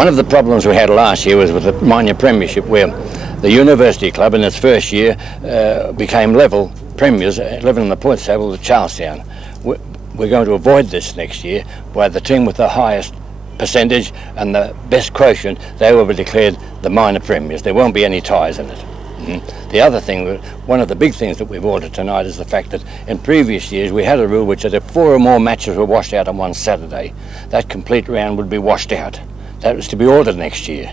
One of the problems we had last year was with the minor premiership, where the university club in its first year became level premiers, level in the points table with Charlestown. We're going to avoid this next year by the team with the highest percentage and the best quotient, they will be declared the minor premiers. There won't be any ties in it. The other thing, one of the big things that we've ordered tonight is the fact that in previous years we had a rule which said if 4 or more matches were washed out on one Saturday, that complete round would be washed out. That was to be ordered next year.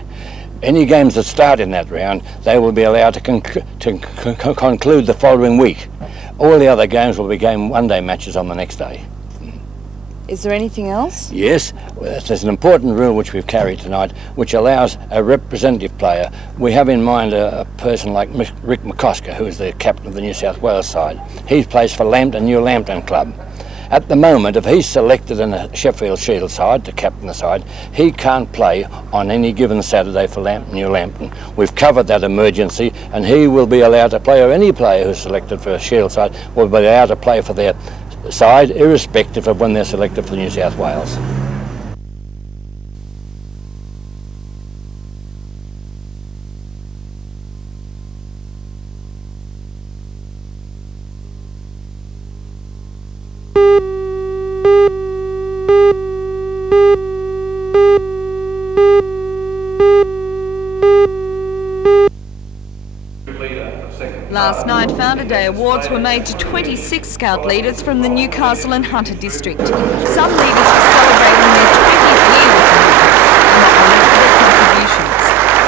Any games that start in that round, they will be allowed to conclude the following week. All the other games will be game one-day matches on the next day. Is there anything else? Yes, there's an important rule which we've carried tonight, which allows a representative player. We have in mind a person like Rick McCosker, who is the captain of the New South Wales side. He plays for New Lambton Club. At the moment, if he's selected in a Sheffield Shield side to captain the side, he can't play on any given Saturday for New Lambton. We've covered that emergency, and he will be allowed to play, or any player who's selected for a Shield side will be allowed to play for their side, irrespective of when they're selected for New South Wales. Last night, Founder Day awards were made to 26 Scout leaders from the Newcastle and Hunter district. Some leaders were celebrating their 20th year and contributions.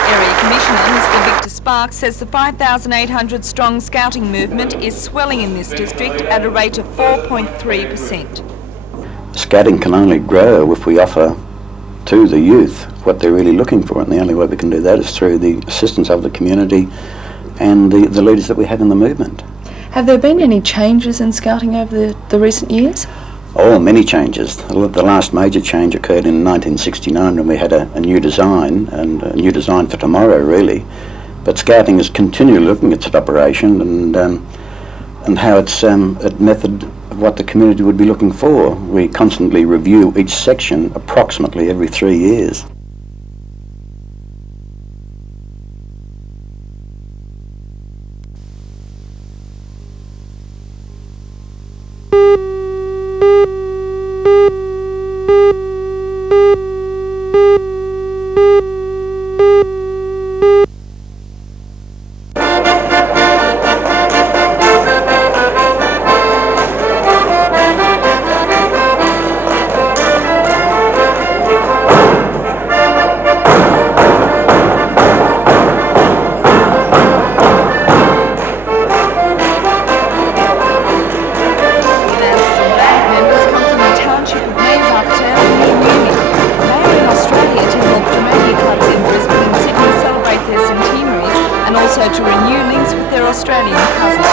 Area Commissioner Mr Victor Sparks says the 5,800 strong scouting movement is swelling in this district at a rate of 4.3%. Scouting can only grow if we offer to the youth what they're really looking for, and the only way we can do that is through the assistance of the community and the leaders that we have in the movement. Have there been any changes in scouting over the recent years? Oh, many changes. The last major change occurred in 1969 when we had a new design, and a new design for tomorrow really. But scouting is continually looking at its operation and how its method of what the community would be looking for. We constantly review each section approximately every 3 years. To renew links with their Australian cousins.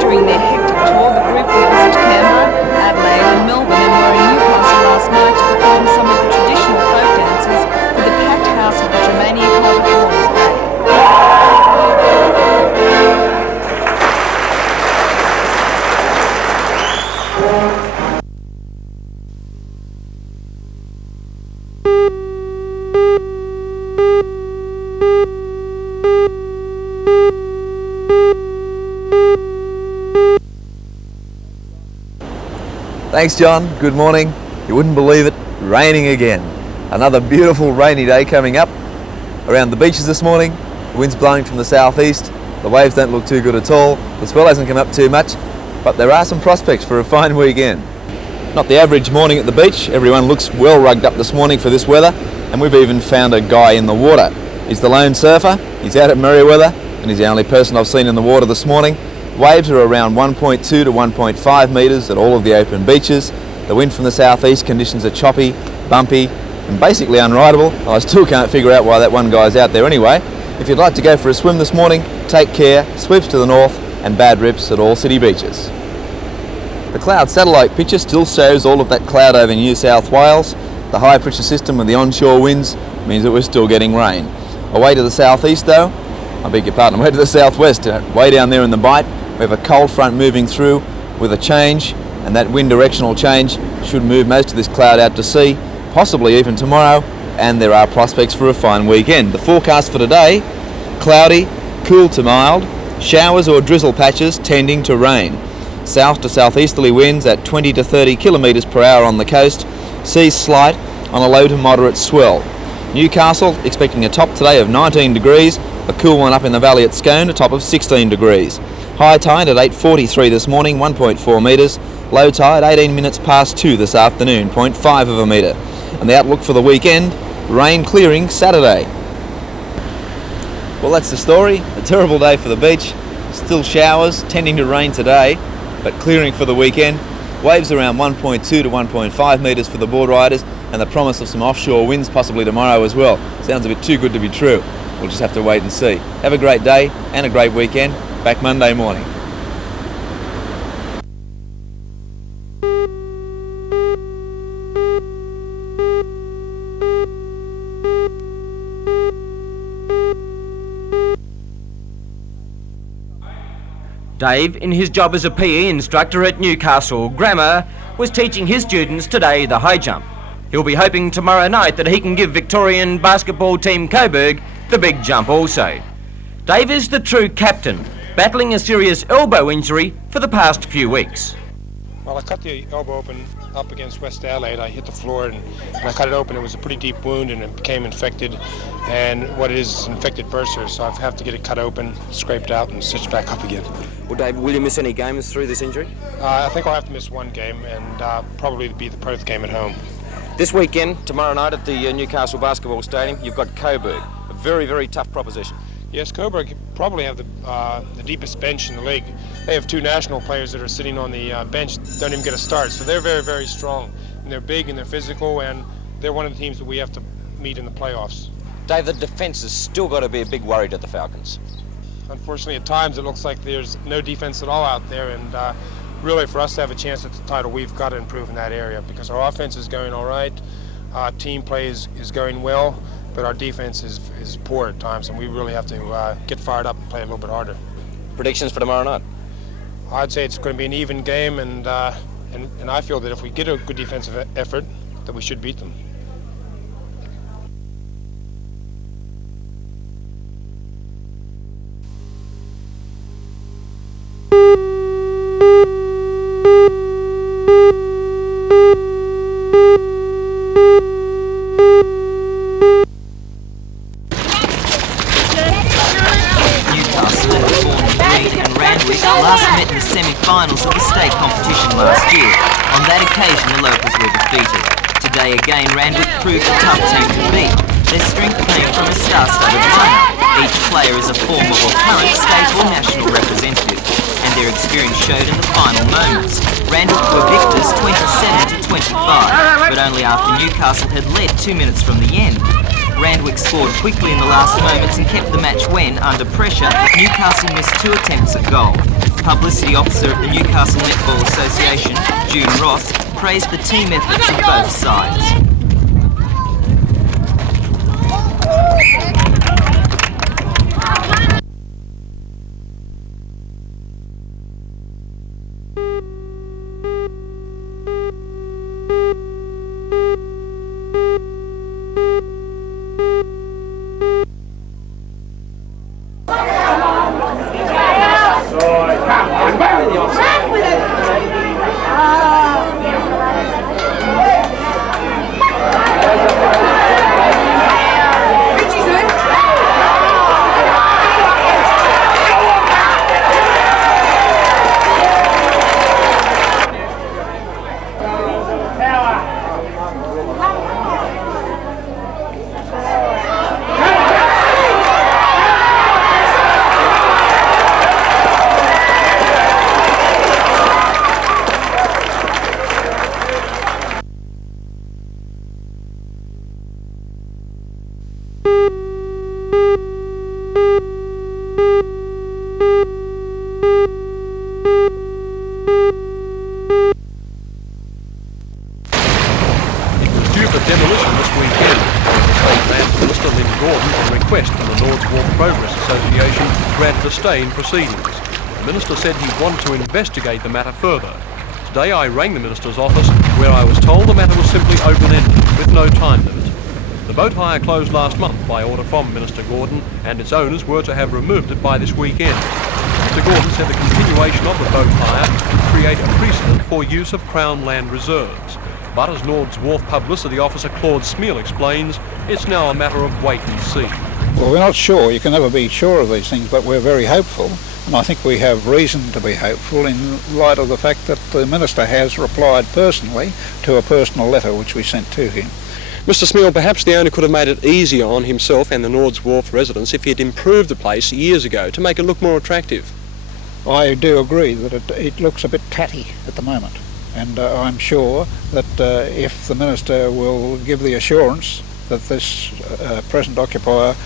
During their hectic tour, the group will visit Canberra, Adelaide and Melbourne, and were in Newcastle last night to perform some of the traditional folk dances for the packed house of the Germania Club at Torres. Thanks, John. Good morning. You wouldn't believe it, raining again. Another beautiful rainy day coming up. Around the beaches this morning, the wind's blowing from the southeast. The waves don't look too good at all. The swell hasn't come up too much, but there are some prospects for a fine weekend. Not the average morning at the beach. Everyone looks well rugged up this morning for this weather, and we've even found a guy in the water. He's the lone surfer. He's out at Merriweather, and he's the only person I've seen in the water this morning. Waves are around 1.2 to 1.5 metres at all of the open beaches. The wind from the southeast, conditions are choppy, bumpy and basically unrideable. I still can't figure out why that one guy's out there anyway. If you'd like to go for a swim this morning, take care, sweeps to the north and bad rips at all city beaches. The cloud satellite picture still shows all of that cloud over New South Wales. The high pressure system and the onshore winds means that we're still getting rain. Away to the southeast though, I beg your pardon, we're to the southwest, way down there in the Bight. We have a cold front moving through with a change, and that wind directional change should move most of this cloud out to sea, possibly even tomorrow, and there are prospects for a fine weekend. The forecast for today, cloudy, cool to mild, showers or drizzle patches tending to rain. South to southeasterly winds at 20 to 30 kilometres per hour on the coast, seas slight on a low to moderate swell. Newcastle expecting a top today of 19 degrees, a cool one up in the valley at Scone, a top of 16 degrees. High tide at 8:43 this morning, 1.4 metres. Low tide 18 minutes past 2 this afternoon, 0.5 of a metre. And the outlook for the weekend, rain clearing Saturday. Well, that's the story. A terrible day for the beach. Still showers, tending to rain today, but clearing for the weekend. Waves around 1.2 to 1.5 metres for the board riders, and the promise of some offshore winds possibly tomorrow as well. Sounds a bit too good to be true. We'll just have to wait and see. Have a great day and a great weekend. Back Monday morning. Dave, in his job as a PE instructor at Newcastle Grammar, was teaching his students today the high jump. He'll be hoping tomorrow night that he can give Victorian basketball team Coburg the big jump also. Dave is the true captain, battling a serious elbow injury for the past few weeks. Well, I cut the elbow open up against West Adelaide. I hit the floor and I cut it open. It was a pretty deep wound and it became infected. And what it is infected bursa, so I have to get it cut open, scraped out, and stitched back up again. Well, Dave, will you miss any games through this injury? I think I'll have to miss one game and probably be the Perth game at home. This weekend, tomorrow night at the Newcastle Basketball Stadium, you've got Coburg, a very, very tough proposition. Yes, Coburg probably have the deepest bench in the league. They have two national players that are sitting on the bench, don't even get a start. So they're very, very strong. And they're big and they're physical, and they're one of the teams that we have to meet in the playoffs. Dave, the defence has still got to be a big worry to the Falcons. Unfortunately, at times it looks like there's no defense at all out there, and really for us to have a chance at the title, we've got to improve in that area because our offense is going all right, team play is going well, but our defense is poor at times, and we really have to get fired up and play a little bit harder. Predictions for tomorrow night? I'd say it's going to be an even game, and I feel that if we get a good defensive effort, that we should beat them. Last met in the semi-finals of the state competition last year. On that occasion, the locals were defeated. Today again, Randwick proved a tough team to beat. Their strength came from a star-studded lineup. Each player is a former or current state or national representative, and their experience showed in the final moments. Randwick were victors 27 to 25, but only after Newcastle had led 2 minutes from the end. Randwick scored quickly in the last moments and kept the match when, under pressure, Newcastle missed 2 attempts at goal. Publicity officer at the Newcastle Netball Association, June Ross, praised the team efforts of both sides. Due for demolition this weekend. Strait ran to Minister Lynn Gordon on request from the Nords Wharf Progress Association granted a stay in proceedings. The Minister said he'd want to investigate the matter further. Today I rang the Minister's office where I was told the matter was simply open-ended with no time limit. The boat hire closed last month by order from Minister Gordon, and its owners were to have removed it by this weekend. Mr Gordon said the continuation of the boat hire would create a precedent for use of Crown land reserves. But as Nords Wharf Publicity Officer Claude Smeal explains, it's now a matter of wait and see. Well, we're not sure. You can never be sure of these things, but we're very hopeful. And I think we have reason to be hopeful in light of the fact that the Minister has replied personally to a personal letter which we sent to him. Mr Smeal, perhaps the owner could have made it easier on himself and the Nords Wharf residents if he had improved the place years ago to make it look more attractive. I do agree that it looks a bit tatty at the moment, and I'm sure that if the Minister will give the assurance that this present occupier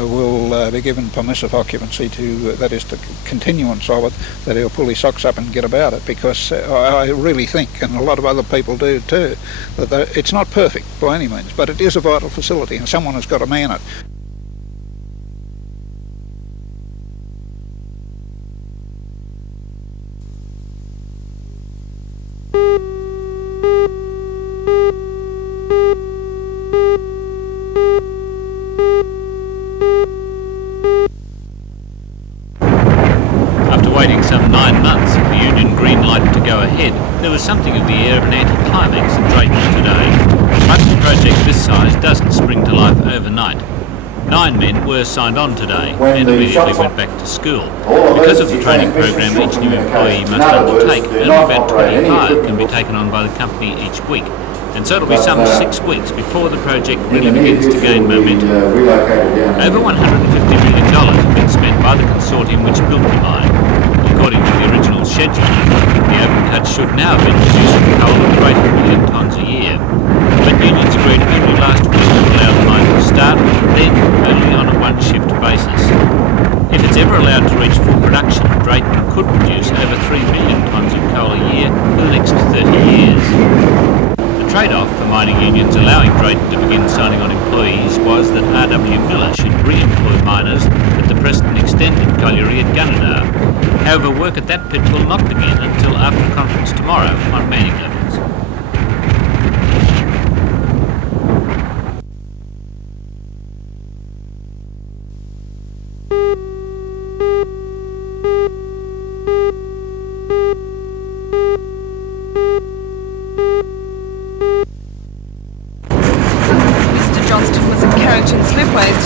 will be given permissive occupancy to, that is, the continuance of it, that he'll pull his socks up and get about it, because I really think, and a lot of other people do too, that it's not perfect by any means, but it is a vital facility and someone has got to man it. After waiting some 9 months for the union green light to go ahead, there was something of the air of an anticlimax in Drayton today. But a project this size doesn't spring to life overnight. 9 men were signed on today and immediately went back to school. Because of the training program each new employee must undertake, only about 25 can be taken on by the company each week. And so it'll be some 6 weeks before the project really begins to gain momentum. Over $150 million have been spent by the consortium which built the mine. According to the original schedule, the open cut should now have been producing coal at the rate of 1 million tonnes a year. But unions agreed only last week to allow the mine to start, then only on a one-shift basis. If it's ever allowed to reach full production, Drayton could produce over 3 million tonnes of coal a year for the next 30 years. The trade-off for mining unions allowing Drayton to begin signing on employees was that R.W. Miller should re-employ miners at the Preston Extended colliery at Gunnedah. However, work at that pit will not begin until after a conference tomorrow on manning levels.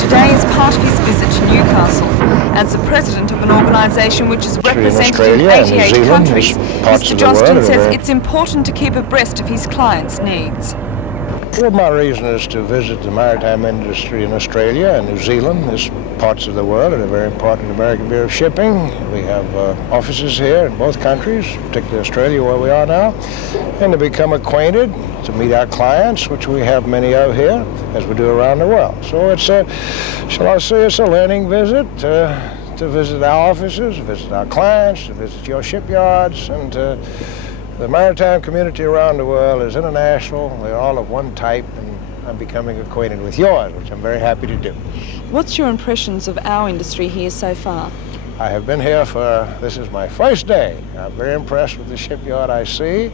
Today is part of his visit to Newcastle. As the president of an organisation which is represented in 88 countries, Mr Johnston says it's important to keep abreast of his clients' needs. Well, my reason is to visit the maritime industry in Australia and New Zealand. These parts of the world are very important to American Bureau of Shipping. We have offices here in both countries, particularly Australia where we are now, and to become acquainted, to meet our clients, which we have many of here, as we do around the world. So it's shall I say, it's a learning visit to visit our offices, visit our clients, to visit your shipyards, and the maritime community around the world is international. They're all of one type, and I'm becoming acquainted with yours, which I'm very happy to do. What's your impressions of our industry here so far? I have been here this is my first day. I'm very impressed with the shipyard I see.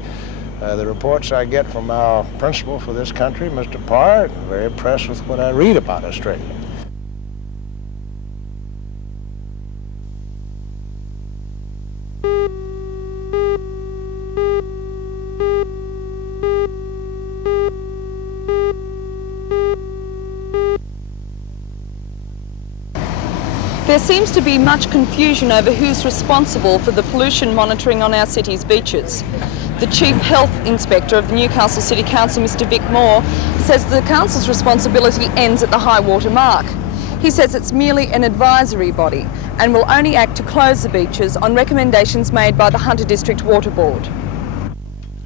The reports I get from our principal for this country, Mr. Parr, I'm very impressed with what I read about Australia. There seems to be much confusion over who's responsible for the pollution monitoring on our city's beaches. The Chief Health Inspector of the Newcastle City Council, Mr Vic Moore, says the Council's responsibility ends at the high water mark. He says it's merely an advisory body and will only act to close the beaches on recommendations made by the Hunter District Water Board.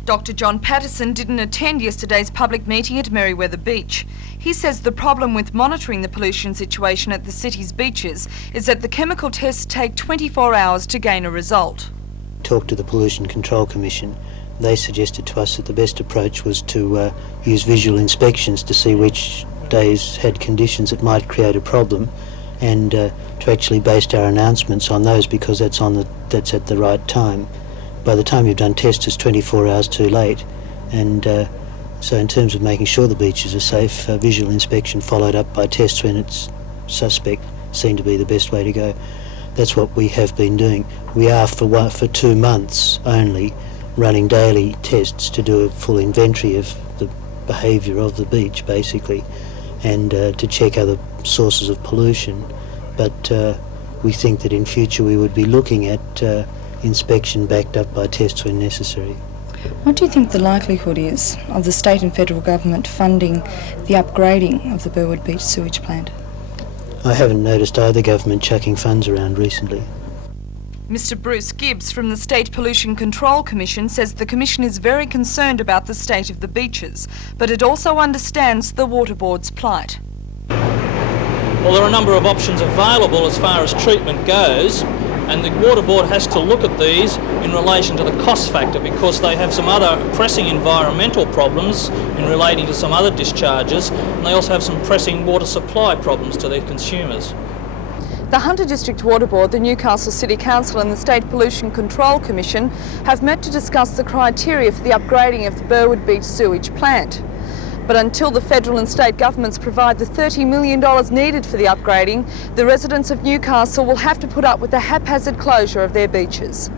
Dr John Patterson didn't attend yesterday's public meeting at Merriweather Beach. He says the problem with monitoring the pollution situation at the city's beaches is that the chemical tests take 24 hours to gain a result. Talked to the Pollution Control Commission. They suggested to us that the best approach was to use visual inspections to see which days had conditions that might create a problem, and to actually base our announcements on those, because that's at the right time. By the time you've done tests, it's 24 hours too late, and so in terms of making sure the beaches are safe, visual inspection followed up by tests when it's suspect seem to be the best way to go. That's what we have been doing. We are for 2 months only running daily tests to do a full inventory of the behaviour of the beach, basically, and to check other sources of pollution. But we think that in future we would be looking at inspection backed up by tests when necessary. What do you think the likelihood is of the state and federal government funding the upgrading of the Burwood Beach sewage plant? I haven't noticed either government chucking funds around recently. Mr Bruce Gibbs from the State Pollution Control Commission says the Commission is very concerned about the state of the beaches, but it also understands the Water Board's plight. Well, there are a number of options available as far as treatment goes, and the Water Board has to look at these in relation to the cost factor, because they have some other pressing environmental problems in relating to some other discharges, and they also have some pressing water supply problems to their consumers. The Hunter District Water Board, the Newcastle City Council and the State Pollution Control Commission have met to discuss the criteria for the upgrading of the Burwood Beach sewage plant. But until the federal and state governments provide the $30 million needed for the upgrading, the residents of Newcastle will have to put up with the haphazard closure of their beaches.